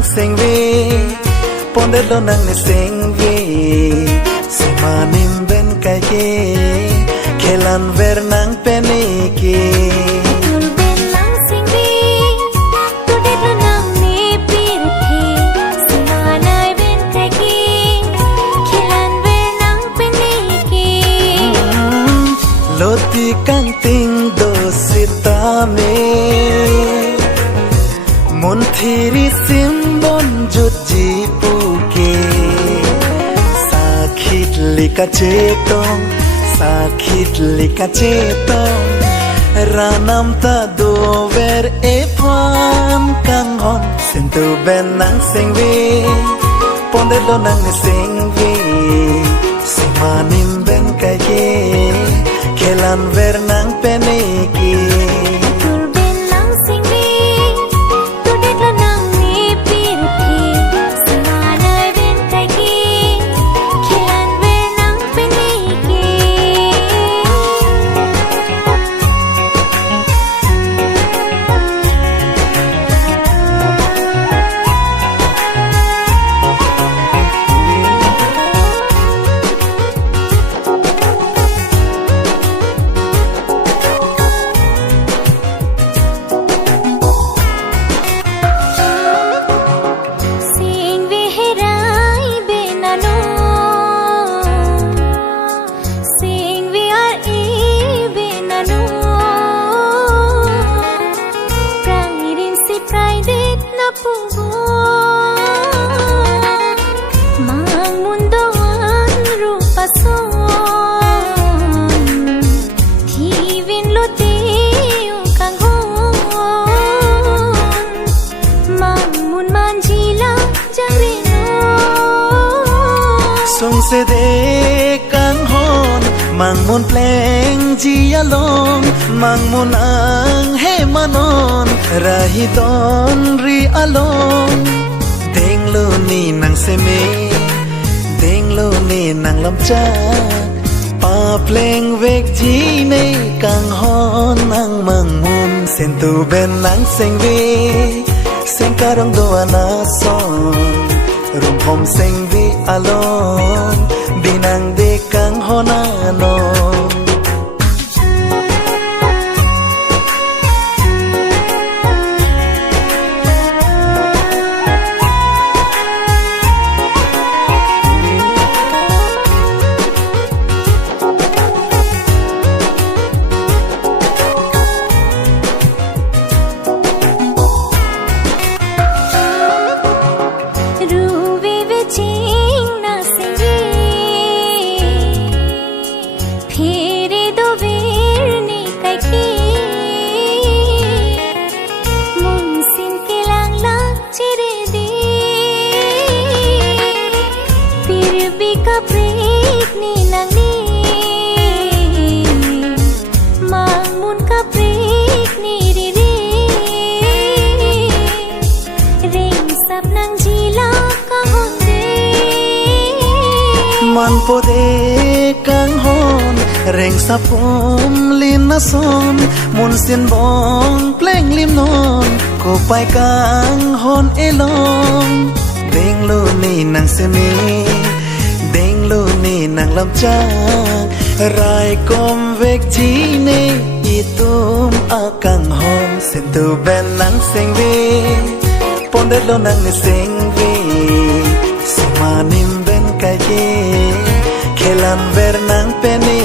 nang sing vi pondet lo nang ne sing vi simanim ben kai ke kelan ver nang peniki loti kang ting do sitame mon thiri simbon jutji puke sakhit lika chetong ranam ta dover epam kang hon sentu ben nang singvi pondet lo nang ne singvi simanim ben kaye kelan ver nang peniki song se de kang hon mang mon pleng ji along mang mon ang he manon rahi don ri along deng lo ni nang se me deng lo ni nang lam cha pa pleng vek ji ne kang hon nang mang mon sen tu ben nang seng ve sen karong do ana son rum hom seng vi alon binang de kang honano man po de kang hon reng sapom lin na son mun sin bong pleng lim non ko pai kang hon elong deng lo ni nang se mi deng lo ni nang lam cha rai kom vek ji ne itum akang hon sen tu ben nang seng vi pondet lo nang ne seng vi simanim ben kaye kelan ver nang peni